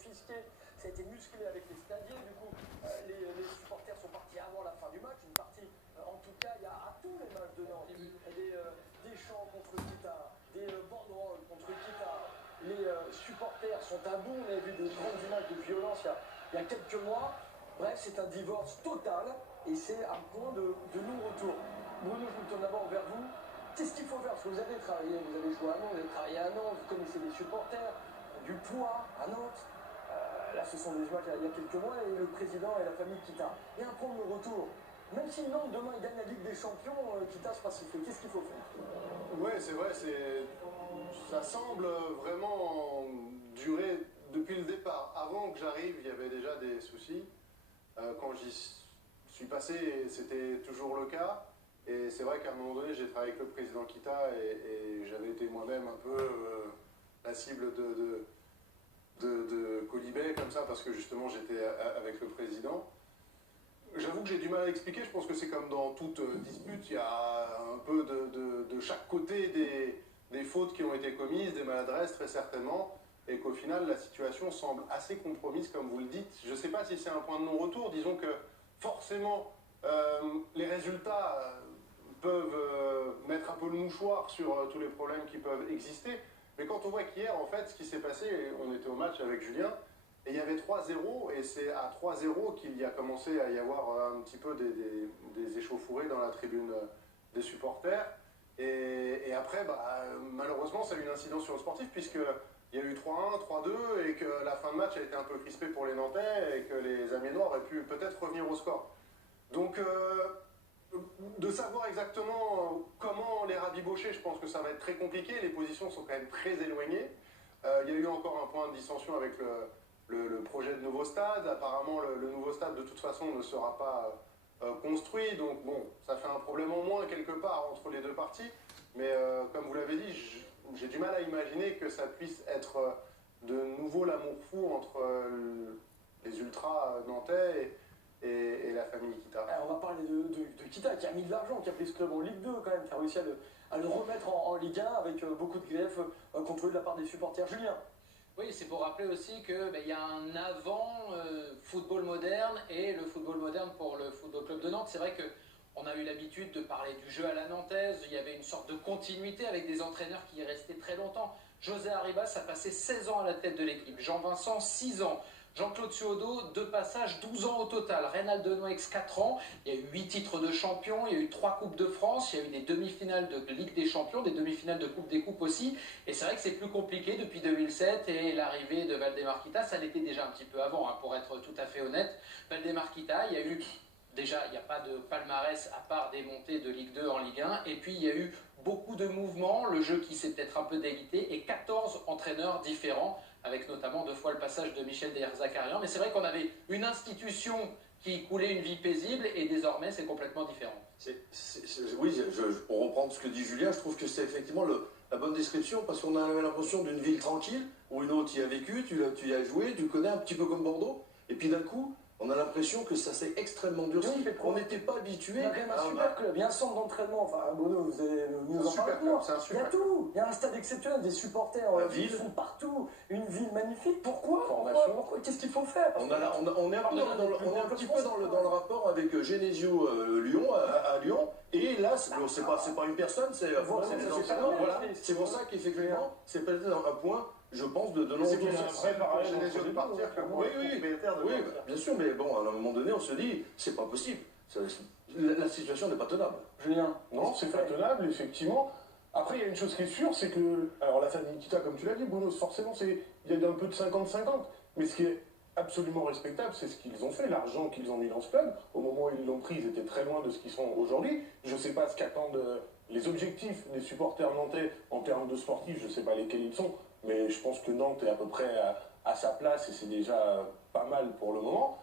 confisqué, ça a été musclé avec les stadiers, du coup les supporters sont partis avant la fin du match, une partie, en tout cas il y a à tous les matchs de Nantes, des chants contre Kita, des banderoles contre Kita, les supporters sont à bout, on a vu des grandes images de violence il y a quelques mois, bref c'est un divorce total et c'est un point de non-retour. Bruno, je me tourne d'abord vers vous. Qu'est-ce qu'il faut faire? Parce que vous avez travaillé, vous avez joué à Nantes, vous avez travaillé à Nantes, vous connaissez les supporters, du poids à Nantes. Là, ce sont des images il y a quelques mois et le président et la famille Kita. Il y a un point de retour. Même si Nantes demain gagne la Ligue des Champions, Kita sera sifflé. Qu'est-ce qu'il faut faire? Ouais, c'est vrai, ça semble vraiment durer depuis le départ. Avant que j'arrive, il y avait déjà des soucis. Quand j'y suis passé, c'était toujours le cas. Et c'est vrai qu'à un moment donné, j'ai travaillé avec le président Kita et j'avais été moi-même un peu la cible de colibets comme ça, parce que justement j'étais avec le président. J'avoue que j'ai du mal à expliquer, je pense que c'est comme dans toute dispute, il y a un peu de chaque côté des fautes qui ont été commises, des maladresses très certainement, et qu'au final la situation semble assez compromise comme vous le dites. Je ne sais pas si c'est un point de non-retour, disons que forcément les résultats peuvent mettre un peu le mouchoir sur tous les problèmes qui peuvent exister, mais quand on voit qu'hier en fait ce qui s'est passé, on était au match avec Julien, et il y avait 3-0, et c'est à 3-0 qu'il y a commencé à y avoir un petit peu des échauffourées dans la tribune des supporters. Et après, malheureusement, ça a eu une incidence sur le sportif, puisqu'il y a eu 3-1, 3-2, et que la fin de match a été un peu crispée pour les Nantais, et que les Amiénois auraient pu peut-être revenir au score. Donc, de savoir exactement comment les rabibocher, je pense que ça va être très compliqué. Les positions sont quand même très éloignées. Il y a eu encore un point de dissension avec le projet de nouveau stade. Apparemment, le nouveau stade, de toute façon, ne sera pas construit. Donc, bon, ça fait un problème en moins, quelque part, entre les deux parties. Mais, comme vous l'avez dit, j'ai du mal à imaginer que ça puisse être de nouveau l'amour fou entre les ultras nantais et la famille Kita. Alors, on va parler de Kita, qui a mis de l'argent, qui a pris ce club en Ligue 2, quand même, qui a réussi à le remettre en Ligue 1, avec beaucoup de griefs contre lui de la part des supporters. Julien? Oui, c'est pour rappeler aussi qu'il y a un avant football moderne et le football moderne pour le Football Club de Nantes. C'est vrai qu'on a eu l'habitude de parler du jeu à la nantaise, il y avait une sorte de continuité avec des entraîneurs qui y restaient très longtemps. José Arribas a passé 16 ans à la tête de l'équipe, Jean-Vincent 6 ans, Jean-Claude Suodo 2 passages, 12 ans au total, Reynaldo Noex 4 ans, il y a eu 8 titres de champion, il y a eu 3 Coupes de France, il y a eu des demi-finales de Ligue des Champions, des demi-finales de Coupe des Coupes aussi, et c'est vrai que c'est plus compliqué depuis 2007 et l'arrivée de Valdemar Kita, ça l'était déjà un petit peu avant, hein, pour être tout à fait honnête. Valdemar Kita, il y a eu, déjà il n'y a pas de palmarès à part des montées de Ligue 2 en Ligue 1, et puis il y a eu beaucoup de mouvements, le jeu qui s'est peut-être un peu délité, et 14 entraîneurs différents, avec notamment 2 fois le passage de Michel Derzakarian. Mais c'est vrai qu'on avait une institution qui coulait une vie paisible, et désormais c'est complètement différent. Oui, pour reprendre ce que dit Julien, je trouve que c'est effectivement la bonne description, parce qu'on a l'impression d'une ville tranquille, où une autre y a vécu, tu y as joué, tu connais un petit peu comme Bordeaux, et puis d'un coup, on a l'impression que ça s'est extrêmement durci. On n'était pas habitué. Il y a quand même un super club, il y a un centre d'entraînement. Enfin, Bruno, vous allez nous en parler. Il y a tout. Il y a un stade exceptionnel, des supporters qui sont partout, une ville magnifique. Pourquoi? Qu'est-ce qu'il faut faire? On est un petit peu dans le rapport avec Genesio Lyon, à Lyon. Et là, c'est pas une personne, c'est des entraîneurs. Voilà. C'est pour ça qu'effectivement, c'est peut-être un point, je pense, de non. C'est qu'il y a un vrai parallèle Genesio de partir, oui, bien sûr, mais bon, à un moment donné, on se dit, c'est pas possible. La situation n'est pas tenable. Julien? Non, c'est pas tenable, effectivement. Après, il y a une chose qui est sûre, c'est que, alors la famille Kita, comme tu l'as dit, Bruno, forcément, il y a un peu de 50-50. Mais ce qui est absolument respectable, c'est ce qu'ils ont fait, l'argent qu'ils ont mis dans ce club. Au moment où ils l'ont pris, ils étaient très loin de ce qu'ils sont aujourd'hui. Je ne sais pas ce qu'attendent les objectifs des supporters nantais en termes de sportifs, je ne sais pas lesquels ils sont, mais je pense que Nantes est à peu près à sa place et c'est déjà pas mal pour le moment.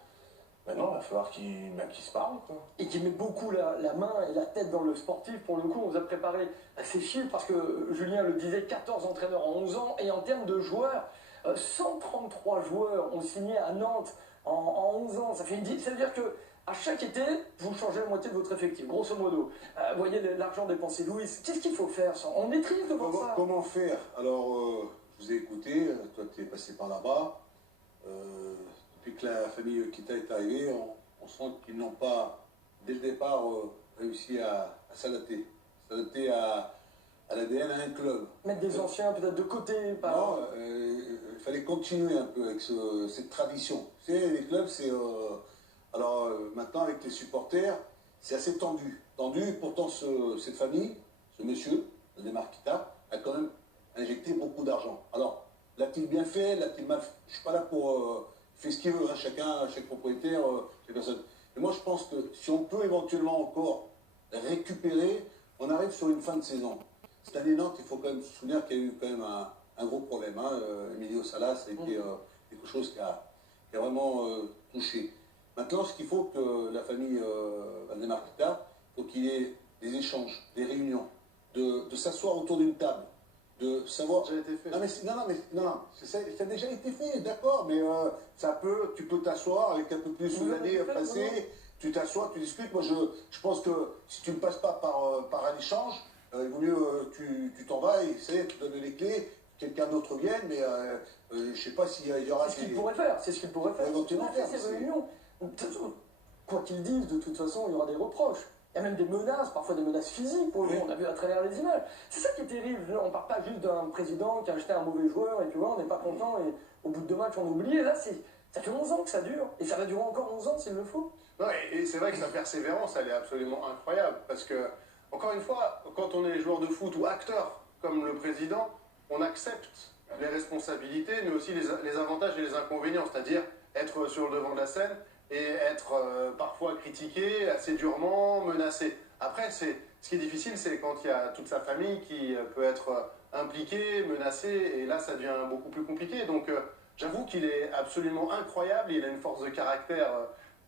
Maintenant, il va falloir qu'ils se parlent, quoi. Et qui met beaucoup la main et la tête dans le sportif. Pour le coup, on vous a préparé ces chiffres, parce que Julien le disait, 14 entraîneurs en 11 ans. Et en termes de joueurs, 133 joueurs ont signé à Nantes en 11 ans. Ça veut dire que à chaque été, vous changez la moitié de votre effectif, grosso modo. Vous voyez l'argent dépensé. Louis, qu'est-ce qu'il faut faire? On est triste de voir ça. Comment faire? Alors, je vous ai écouté, toi tu es passé par là-bas. depuis que la famille Kita est arrivée, on sent qu'ils n'ont pas, dès le départ, réussi à s'adapter. S'adapter à l'ADN, à un club. Mettre des anciens peut-être de côté. Non, il fallait continuer un peu avec cette tradition. Tu sais, les clubs, c'est... alors maintenant, avec les supporters, c'est assez tendu. Tendu, pourtant, cette famille, ce monsieur, Waldemar Kita, a quand même injecté beaucoup d'argent. Alors, l'a-t-il bien fait? L'a-t-il mal fait? Je ne suis pas là pour... faire ce qu'il veut, hein, chaque propriétaire, chaque personne. Mais moi, je pense que si on peut éventuellement encore récupérer, on arrive sur une fin de saison. Cette année, Nantes, il faut quand même se souvenir qu'il y a eu quand même un gros problème. Hein. Emilio Sala, ça a été quelque chose qui a vraiment touché. Maintenant, ce qu'il faut que la famille Waldemar Kita, il faut qu'il y ait des échanges, des réunions, de s'asseoir autour d'une table, de savoir... Ça a déjà été fait. Non, ça a déjà été fait, d'accord, mais tu peux t'asseoir avec un peu plus d'années passées, tu t'assois, tu discutes. Moi, je pense que si tu ne passes pas par un échange, il vaut mieux tu t'en vas et tu donnes les clés, quelqu'un d'autre vienne, mais je ne sais pas s'il y aura... C'est ce qu'il pourrait faire, c'est ce qu'il pourrait faire. Éventuellement faire, ces réunions. Quoi qu'ils disent, de toute façon, il y aura des reproches. Il y a même des menaces, parfois des menaces physiques, pour le coup, on a vu à travers les images. C'est ça qui est terrible, on ne parle pas juste d'un président qui a acheté un mauvais joueur, et puis voilà, on n'est pas content, et au bout de 2 matchs, on oublie. Et là, ça fait 11 ans que ça dure, et ça va durer encore 11 ans s'il le faut. Non, et c'est vrai que sa persévérance, elle est absolument incroyable, parce que, encore une fois, quand on est joueur de foot ou acteur, comme le président, on accepte les responsabilités, mais aussi les avantages et les inconvénients, c'est-à-dire être sur le devant de la scène et être parfois critiqué assez durement, menacé. Après, ce qui est difficile, c'est quand il y a toute sa famille qui peut être impliquée, menacée, et là, ça devient beaucoup plus compliqué. Donc, j'avoue qu'il est absolument incroyable, il a une force de caractère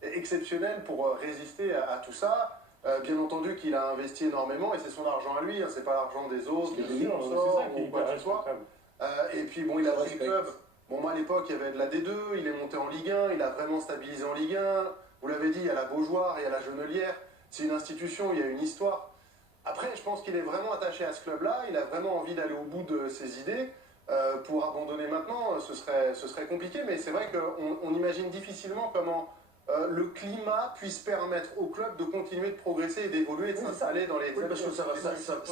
exceptionnelle pour résister à tout ça. Bien entendu qu'il a investi énormément, et c'est son argent à lui, hein, c'est pas l'argent des autres, C'est qui ça qui est ou quoi hyper que ce soit. responsable. Et puis bon, il a pris le club. Bon, moi à l'époque, il y avait de la D2, il est monté en Ligue 1, il a vraiment stabilisé en Ligue 1. Vous l'avez dit, il y a la Beaujoire, il y a la Genelière. C'est une institution, il y a une histoire. Après, je pense qu'il est vraiment attaché à ce club-là, il a vraiment envie d'aller au bout de ses idées. Pour abandonner maintenant, ce serait compliqué, mais c'est vrai qu'on imagine difficilement comment le climat puisse permettre au club de continuer de progresser et d'évoluer et de s'installer dans les... Oui, parce que ça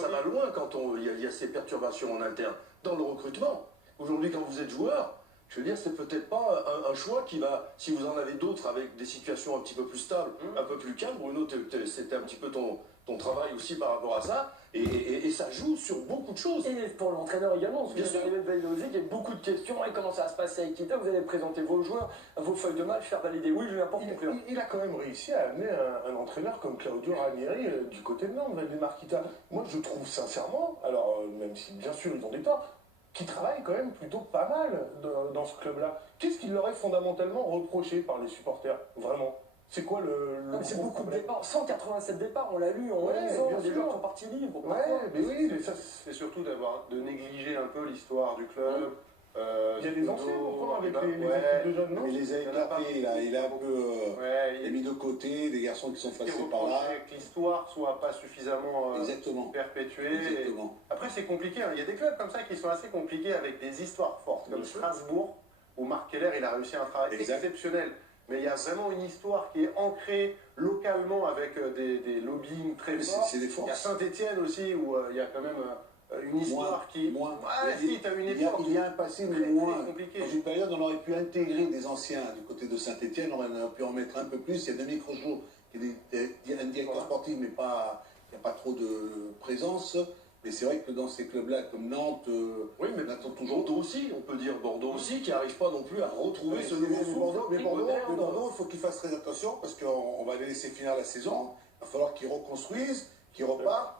va loin quand il y a ces perturbations en interne. Dans le recrutement, aujourd'hui, quand vous êtes joueur, je veux dire, c'est peut-être pas un choix qui va, si vous en avez d'autres avec des situations un petit peu plus stables, un peu plus calmes, Bruno, c'était un petit peu ton travail aussi par rapport à ça, et ça joue sur beaucoup de choses. Et pour l'entraîneur également, parce que Bien sûr. arrivé de Valladolid, il y a beaucoup de questions, et comment ça va se passer avec Kita, vous allez présenter vos joueurs, vos feuilles de match, faire valider. Oui, Julien, pour conclure. Il a quand même réussi à amener un entraîneur comme Claudio Ranieri du côté de Nantes, Waldemar Kita. Moi, je trouve sincèrement, alors même si bien sûr ils ont des torts, qui travaillent quand même plutôt pas mal dans ce club-là. Qu'est-ce qu'il leur est fondamentalement reproché par les supporters, vraiment? C'est quoi le C'est gros beaucoup de problème? départs, 187 départs, on l'a lu en 11 ans, bien des sûr. joueurs sont partis libres. Ouais, mais oui, mais ça, C'est surtout de négliger un peu l'histoire du club. il y a des anciens pourtant avec les ouais, équipes de jeunes, non? Il les a Il y en a pas écartés, il a un peu ouais, il a mis de côté des garçons qui sont ce qui est passés par là. reproché, que l'histoire soit pas suffisamment Exactement. perpétuée. Exactement. Après, c'est compliqué. Hein. Il y a des clubs comme ça qui sont assez compliqués avec des histoires fortes, comme Bien sûr. Strasbourg, où Marc Keller il a réussi un travail Exact. exceptionnel. Mais il y a vraiment une histoire qui est ancrée localement avec des lobbying très Mais forts. c'est des Il y a forces. Saint-Étienne aussi, où il y a quand même une histoire qui... Moins. Ouais, si, t'as une Il y a- époque. il y a un passé, mais Très, très moins. compliqué. Dans une période, on aurait pu intégrer des anciens du côté de Saint-Etienne, on aurait pu en mettre un peu plus. Il y a Dominique Rochereau, qui est un directeur sportif, mais il n'y a pas trop de présence. Mais c'est vrai que dans ces clubs-là, comme Nantes, Oui, mais on attend toujours. Bordeaux aussi, on peut dire Bordeaux aussi, qui n'arrive pas non plus à retrouver ce nouveau souffle. Mais Bordeaux, il faut qu'ils fassent très attention parce qu'on va les laisser finir la saison. Il va falloir qu'ils reconstruisent, qu'ils repartent.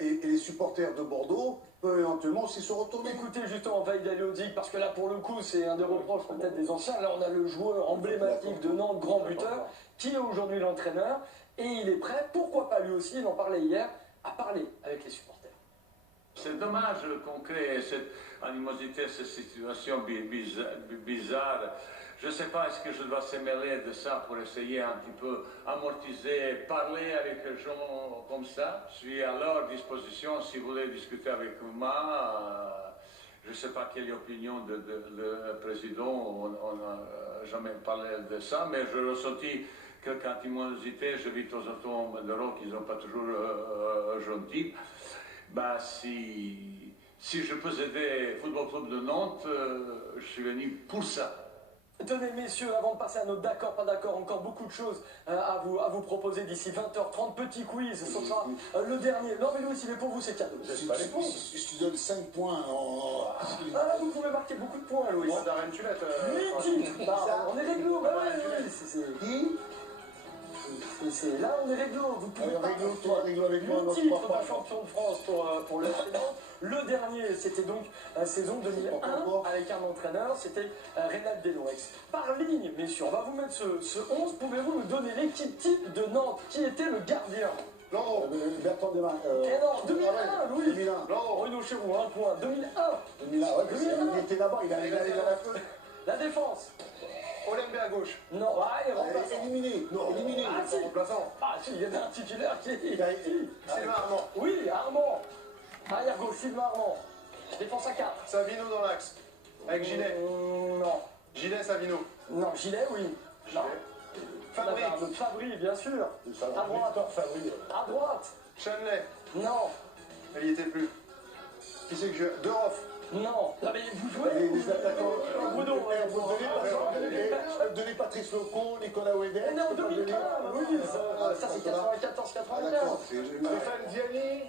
Et les supporters de Bordeaux peuvent éventuellement aussi se retourner. Écoutez justement Valladolid, parce que là pour le coup c'est un des reproches peut-être des anciens, là on a le joueur emblématique de Nantes, grand buteur, qui est aujourd'hui l'entraîneur, et il est prêt, pourquoi pas lui aussi, il en parlait hier, à parler avec les supporters. C'est dommage qu'on crée cette animosité, cette situation bizarre. Je ne sais pas, est-ce que je dois se mêler de ça pour essayer un petit peu amortiser, parler avec les gens comme ça. Je suis à leur disposition si vous voulez discuter avec moi. Je ne sais pas quelle opinion le président jamais parlé de ça, mais j'ai ressenti quelques animosités. J'ai vu de temps en temps Maderon qui ne sont pas toujours gentils. Bah, si je peux aider Football Club de Nantes, je suis venu pour ça. Tenez messieurs, avant de passer à notre d'accord, pas d'accord, encore beaucoup de choses à vous proposer d'ici 20h30. Petit quiz, ce sera le dernier. Non mais Louis, il est pour vous, c'est cadeau. Je te donne 5 points Ah, vous pouvez marquer beaucoup de points, Louis. Darren Tulette. 8 titres. Bah, on est réglo, bah ouais, là on est réglo. Vous pouvez pas réglo avec moi, 8 titres de champion de France pour le FC Nantes. Le dernier, c'était donc saison 2001 avec un entraîneur, c'était Reynald Delouex. Par ligne, messieurs, on va vous mettre ce 11. Pouvez-vous nous donner l'équipe type de Nantes? Qui était le gardien? Non, Bertrand Desmarques. Et non, 2001, Louis. 2001. Non, Bruno Chéroux, un point. 2001. 2001, ouais, il était là-bas, il allait à la feu. La défense. Olembé à gauche. Non, ouais, remplaçant. Éliminé. Non, éliminé. Ah si, Remplaçant. ah si, il y avait un titulaire qui Sylvain Armand. Oui, Armand. Arrière gauche, Sylvain Armand. Défense à 4. Savino dans l'axe. Avec Gilet. Non. Gilet, Savino. Non, Gilet, oui. Non. Fabry. Fabry, bien sûr. À droite. Fabry. À droite. Chanley. Non. Il n'y était plus. Qui c'est que je... Deroff. Non. Non, mais vous jouez. Les attaquants. Bruno. Donnez Patrice Loco, Nicolas Ouédet. Mais non, 2001. Oui, ça c'est 94-95. Stéphane Diani.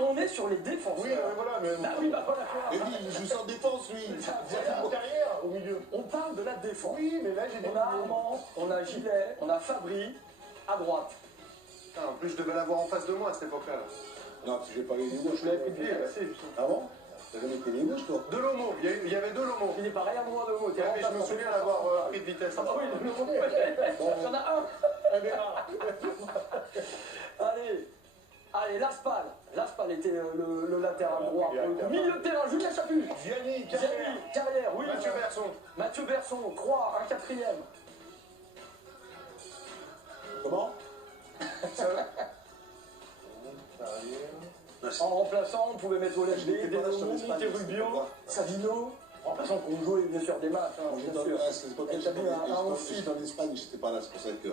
On est sur les défenses. Oui, voilà, mais. Bah oui, bah voilà. Mais lui, il joue sans défense, lui. Il a une carrière au milieu. On parle de la défense. Oui, mais là j'ai des. On a Armand, on a Gilet, on a Fabry, à droite. Putain, en plus, je devais l'avoir en face de moi à cette époque-là. Non, parce que j'ai pas les gauche. Je l'avais pris de pied, là, c'est. Ah bon? T'as jamais été les gauches, toi? De Lomo. Il y avait deux Lomo. Il est pareil à moi de mots. Mais je me souviens l'avoir pris de vitesse. Ah oui, le Lomo. Il y en a un. Allez, Laspal. Laspal était le latéral droit. Milieu de terrain, Julien Chaput. Gianni, Carrière, oui. Mathieu Berson. Mathieu Berson, Croix, un quatrième. Comment? En remplaçant, on pouvait mettre Olembé, J'étais pas là, Delomo, je savais pas, Rubio, Savino. En remplaçant qu'on jouait bien sûr des matchs, hein, bien sûr. J'étais en Espagne, j'étais pas là, c'est pour ça que.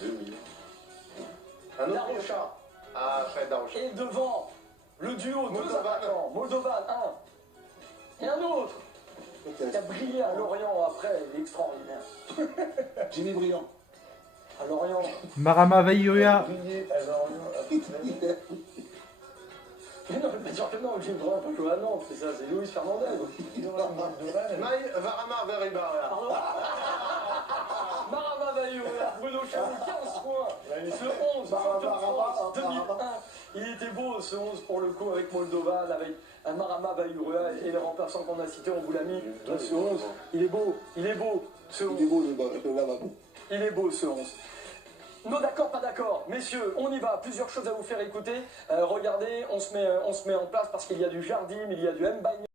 2000. Un autre. Darocha. Ah, Fred Darocha. Et devant, le duo, deux Moldovan. attaquants. Moldovan, un. Et un autre qui a brillé à Lorient après, il est extraordinaire. Jimmy Briand. À Lorient. Marama Vaïuria. Mais non, mais sûr que non, Jim Briand peut jouer à Nantes, c'est ça, c'est Luis Fernandez. Maï Varamar Veribar. Pardon. Marama Vaïuria, Bruno Chéreau, 15 points. Ce 11, champion de France 2001. Il était beau ce 11 pour le coup avec Moldovan, avec Marama Vaïuria et les remplaçants qu'on a cités, on vous l'a mis. Ce 11, il est beau, ce 11. Il est beau le lavabo. Il est beau ce 11. Non, d'accord, pas d'accord. Messieurs, on y va. Plusieurs choses à vous faire écouter. Regardez, on se met en place parce qu'il y a du Jardim, il y a du Mbaye.